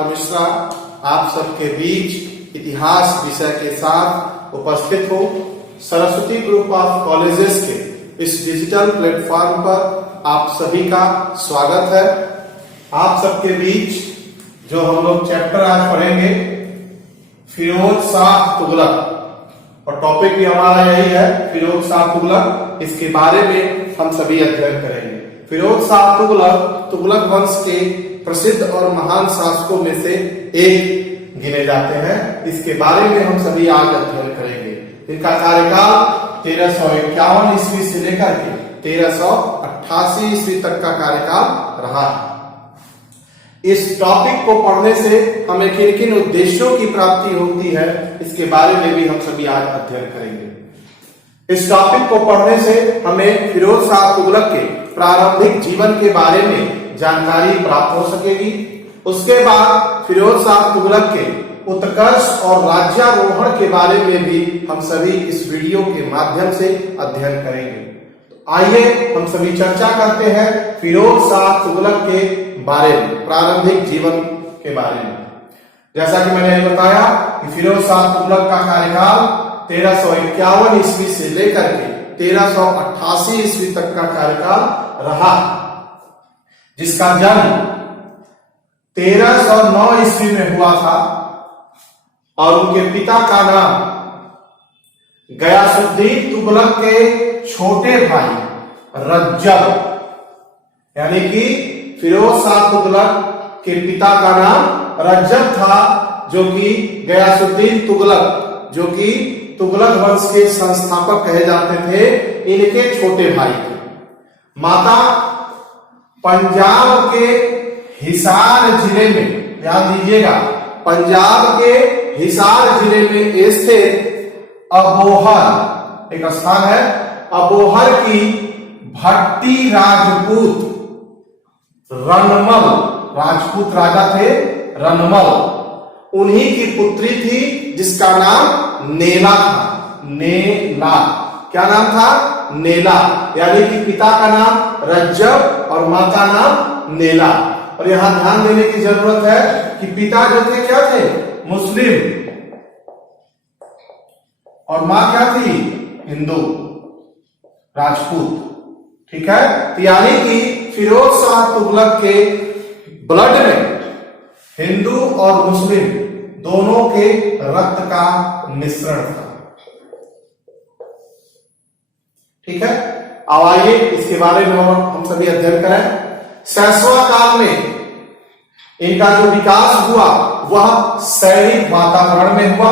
कुमार मिश्रा आप सबके बीच इतिहास विषय के साथ उपस्थित हूँ। सरस्वती ग्रुप ऑफ कॉलेजेस के इस डिजिटल प्लेटफॉर्म पर आप सभी का स्वागत है। आप सबके बीच जो हम लोग चैप्टर आज पढ़ेंगे फिरोज शाह तुगलक, और टॉपिक भी हमारा यही है फिरोज शाह तुगलक। इसके बारे में हम सभी अध्ययन करेंगे। फिरोज शाह तुगलक तुगलक वंश के प्रसिद्ध और महान शासकों में से एक गिने जाते हैं। इसके बारे में हम सभी आज अध्ययन करेंगे। इनका कार्यकाल 1351 ईस्वी से लेकर के 1388 ईस्वी तक का कार्यकाल रहा है। इस टॉपिक को पढ़ने से हमें किन किन उद्देश्यों की प्राप्ति होती है, इसके बारे में भी हम सभी आज अध्ययन करेंगे। इस टॉपिक को पढ़ने से हमें फिरोज शाह तुगलक के प्रारंभिक जीवन के बारे में जानकारी प्राप्त हो सकेगी। उसके बाद फिरोज शाह तुगलक के उत्कर्ष और राज्यारोहण के बारे में भी हम सभी इस वीडियो के माध्यम से अध्ययन करेंगे। आइए हम सभी चर्चा करते हैं फिरोज शाह तुगलक के बारे में, प्रारंभिक जीवन के बारे में। जैसा कि मैंने बताया कि फिरोज शाह तुगलक का कार्यकाल 1351 ईस्वी से लेकर के 1388 ईस्वी तक का कार्यकाल रहा, जिसका जन्म 1309 ईस्वी में हुआ था और उनके पिता का नाम गयासुद्दीन तुगलक के छोटे भाई रज्जब, यानी कि फिरोज शाह तुगलक के पिता का नाम रज्जब था, जो कि गयासुद्दीन तुगलक, जो कि तुगलक वंश के संस्थापक कहे जाते थे, इनके छोटे भाई थे। माता पंजाब के हिसार जिले में, ध्यान दीजिएगा, पंजाब के हिसार जिले में स्थित अबोहर एक स्थान है, अबोहर की भट्टी राजपूत रनमल, राजपूत राजा थे रनमल, उन्हीं की पुत्री थी जिसका नाम नेला था। नेला, क्या नाम था? नेला, यानी कि पिता का नाम रज्जब और माता नाम नेला। और यहां ध्यान देने की जरूरत है कि पिता जो थे क्या थे? मुस्लिम, और मां क्या थी? हिंदू राजपूत। ठीक है, तो यानी कि फिरोज शाह तुगलक के ब्लड में हिंदू और मुस्लिम दोनों के रक्त का मिश्रण था। ठीक है, अब आइए इसके बारे में हम सभी अध्ययन करें। शैशव काल में इनका जो विकास हुआ वह सैनिक वातावरण में हुआ।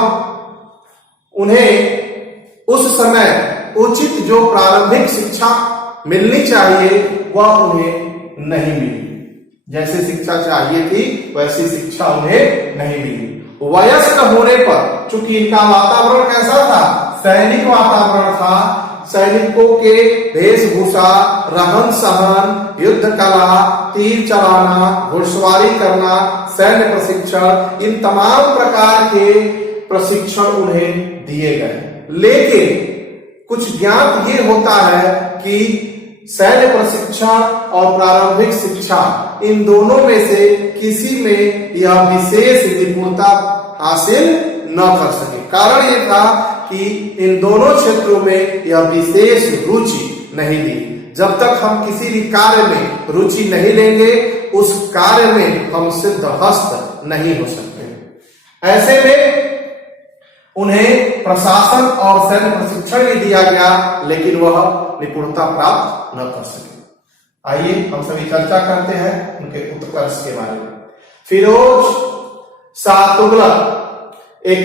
उन्हें उस समय उचित जो प्रारंभिक शिक्षा मिलनी चाहिए वह उन्हें नहीं मिली। जैसे शिक्षा चाहिए थी वैसी शिक्षा उन्हें नहीं मिली। वयस्क होने पर, चूंकि इनका वातावरण कैसा था? सैनिक वातावरण था। सैनिकों के वेशभूषा, रहन सहन, युद्ध कला, तीर चलाना, घुड़सवारी करना, सैन्य प्रशिक्षण, इन तमाम प्रकार के प्रशिक्षण उन्हें दिए गए। लेकिन कुछ ज्ञात ये होता है कि सैन्य प्रशिक्षण और प्रारंभिक शिक्षा, इन दोनों में से किसी में यह विशेष निपुणता हासिल न कर सके। कारण यह था कि इन दोनों क्षेत्रों में यह विशेष रुचि नहीं ली। जब तक हम किसी भी कार्य में रुचि नहीं लेंगे, उस कार्य में हम सिद्धहस्त नहीं हो सकते। ऐसे में उन्हें प्रशासन और सैन्य प्रशिक्षण भी दिया गया, लेकिन वह निपुणता प्राप्त न कर सके। आइए हम सभी चर्चा करते हैं उनके उत्कर्ष के बारे में। फिरोज शाह तुगलक एक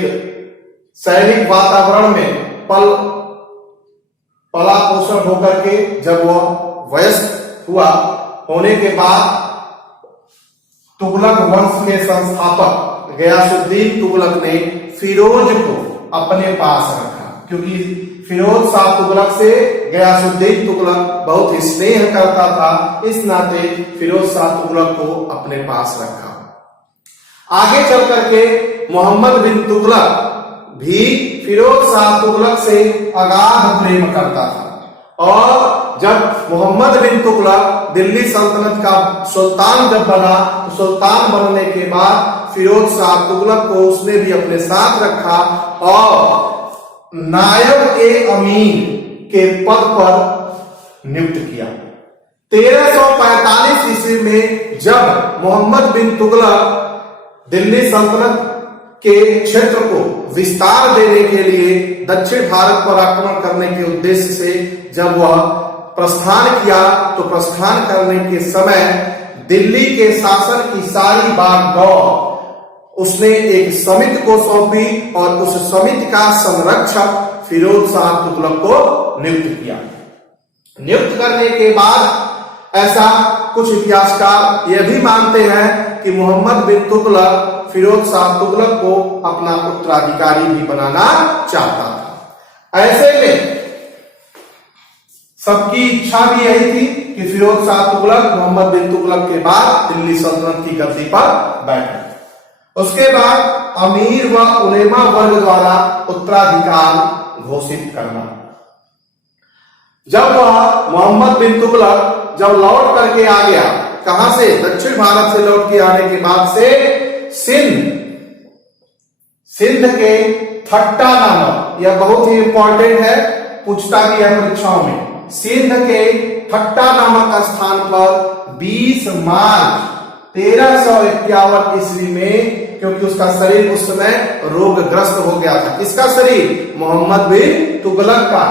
सैनिक वातावरण में पला पोषण होकर के जब वह वयस्क हुआ, होने के बाद तुगलक वंश के संस्थापक गयासुद्दीन तुगलक ने फिरोज को अपने पास रखा, क्योंकि फिरोज शाह तुगलक से गयासुद्दीन तुगलक बहुत ही स्नेह करता था। इस नाते फिरोज शाह तुगलक को अपने पास रखा। आगे चल करके मोहम्मद बिन तुगलक भी फिरोज शाह तुगलक से अगाध प्रेम करता था और जब मोहम्मद बिन तुगलक दिल्ली सल्तनत का सुल्तान जब बना, तो सुल्तान बनने के बाद फिरोज शाह तुगलक को उसने भी अपने साथ रखा और नायब ए अमीन के पद पर नियुक्त किया। 1345 ईस्वी में जब मोहम्मद बिन तुगलक दिल्ली सल्तनत के क्षेत्र को विस्तार देने के लिए दक्षिण भारत पर आक्रमण करने के उद्देश्य से जब वह प्रस्थान किया, तो प्रस्थान करने के समय दिल्ली के शासन की सारी बागडोर उसने एक समिति को सौंपी और उस समिति का संरक्षक फिरोज शाह तुगलक को नियुक्त किया। नियुक्त करने के बाद ऐसा कुछ इतिहासकार यह भी मानते हैं कि मोहम्मद बिन तुगलक फिरोज शाह तुगलक को अपना उत्तराधिकारी भी बनाना चाहता था। ऐसे में सबकी इच्छा भी यही थी कि फिरोज शाह तुगलक मोहम्मद बिन तुगलक के बाद दिल्ली सल्तनत की गद्दी पर बैठे। उसके बाद अमीर व उलेमा वर्ग द्वारा उत्तराधिकार घोषित करना। जब वह मोहम्मद बिन तुगलक जब लौट करके आ गया, कहां से? दक्षिण भारत से लौट के आने के बाद से सिंध के ठट्टा नामक, यह बहुत ही इंपॉर्टेंट है, पूछता भी है परीक्षाओं में। सिंध के ठट्टा नामक स्थान पर 20 मार्च 1351 ईस्वी में, क्योंकि उसका शरीर उस समय रोगग्रस्त हो गया था। किसका शरीर? मोहम्मद बिन तुगलक का।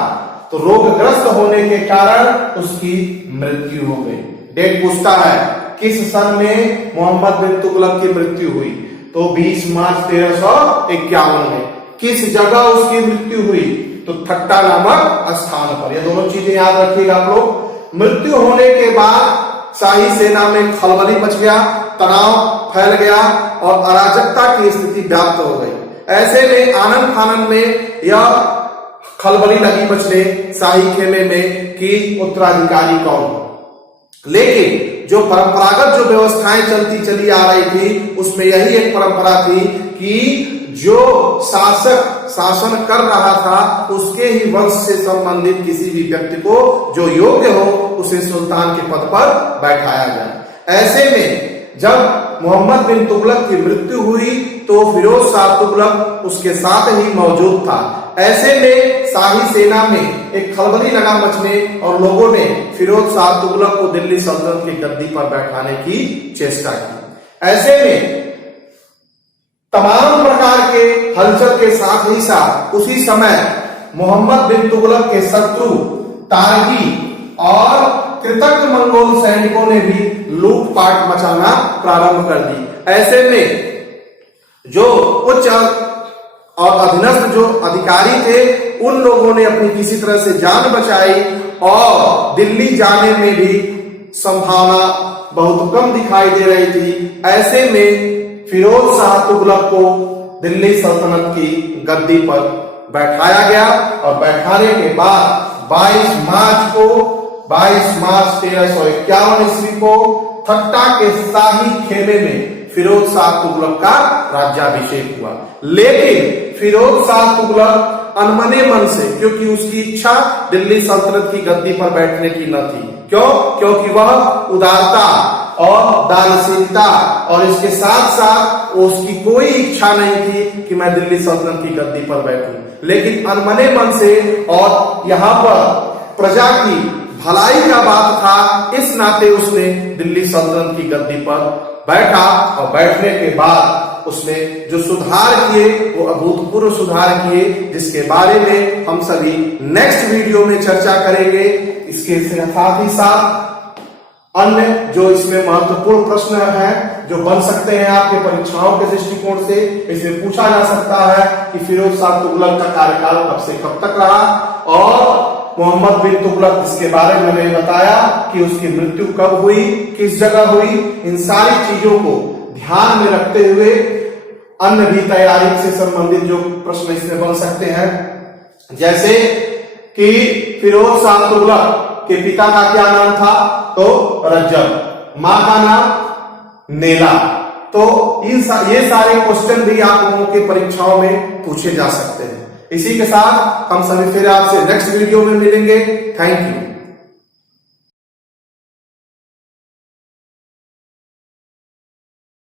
तो रोगग्रस्त होने के कारण उसकी मृत्यु हो गई। डेट पूछता है किस सन में मोहम्मद बिन तुगलक की मृत्यु हुई, तो 20 मार्च 1351 में। किस जगह उसकी मृत्यु हुई? तो ठट्टा नामक स्थान पर। ये दोनों चीजें याद रखिएगा आप लोग। मृत्यु होने के बाद शाही सेना में खलबली मच गया, तनाव फैल गया और अराजकता की स्थिति व्याप्त हो गई। ऐसे में आनन फानन में यह खलबली लगी मचने शाही खेमे में कि उत्तराधिकारी कौन। लेकिन जो परंपरागत जो व्यवस्थाएं चलती चली आ रही थी, उसमें यही एक परंपरा थी कि जो शासक शासन कर रहा था उसके ही वंश से संबंधित किसी भी व्यक्ति को जो योग्य हो उसे सुल्तान के पद पर बैठाया जाए। ऐसे में जब मोहम्मद बिन तुगलक की मृत्यु हुई तो फिरोज शाह तुगलक उसके साथ ही मौजूद था। ऐसे में शाही सेना में एक खलबली लगा मचने और लोगों ने फिरोज शाह तुगलक को दिल्ली सल्तनत की गद्दी पर बैठाने की चेष्टा की। ऐसे में तमाम प्रकार के हलचल के साथ ही साथ उसी समय मोहम्मद बिन तुगलक के शत्रु तारगी और कृतज्ञ मंगोल सैनिकों ने भी लूटपाट मचाना प्रारंभ कर दी। ऐसे में जो उच्च और अधीनस्थ जो अधिकारी थे उन लोगों ने अपनी किसी तरह से जान बचाई और दिल्ली जाने में भी संभावना बहुत कम दिखाई दे रही थी। ऐसे में फिरोज शाह तुगलक को दिल्ली सल्तनत की गद्दी पर बैठाया गया और बैठाने के बाद 22 मार्च 1351 ईस्वी को ठट्टा के शाही खेमे में फिरोज शाह तुगलक का राज्याभिषेक हुआ। लेकिन फिरोज शाह तुगलक अनमने मन से, क्योंकि उसकी इच्छा दिल्ली सल्तनत की गद्दी पर बैठने की न थी। क्यों? क्योंकि वह उदारता और दानशीलता और इसके साथ साथ उसकी कोई इच्छा नहीं थी कि मैं दिल्ली सल्तनत की गद्दी पर बैठूं। लेकिन अनमने मन से और यहाँ पर प्रजा की भलाई का बात था, इस नाते उसने दिल्ली सल्तनत की गद्दी पर बैठा और बैठने के बाद उसने जो सुधार किए वो अभूतपूर्व सुधार किए, जिसके बारे में हम सभी नेक्स्ट वीडियो में चर्चा करेंगे। इसके साथ ही साथ अन्य जो इसमें महत्वपूर्ण प्रश्न हैं जो बन सकते हैं आपके परीक्षाओं के दृष्टिकोण से, इसमें पूछा जा सकता है कि फिरोज शाह तुगलक का कार्यकाल कब से कब तक रहा और मोहम्मद बिन तुगलक, इसके बारे में मैंने बताया कि उसकी मृत्यु कब हुई, किस जगह हुई। इन सारी चीजों को ध्यान में रखते हुए अन्य भी तैयारी से संबंधित जो प्रश्न इसमें बन सकते हैं, जैसे कि फिरोज शाह तुगलक के पिता का क्या नाम था, तो रज्जब, मां का नाम नेला। तो ये सारे क्वेश्चन भी आप लोगों के परीक्षाओं में पूछे जा सकते हैं। इसी के साथ हम सभी फिर आपसे नेक्स्ट वीडियो में मिलेंगे। Thank you.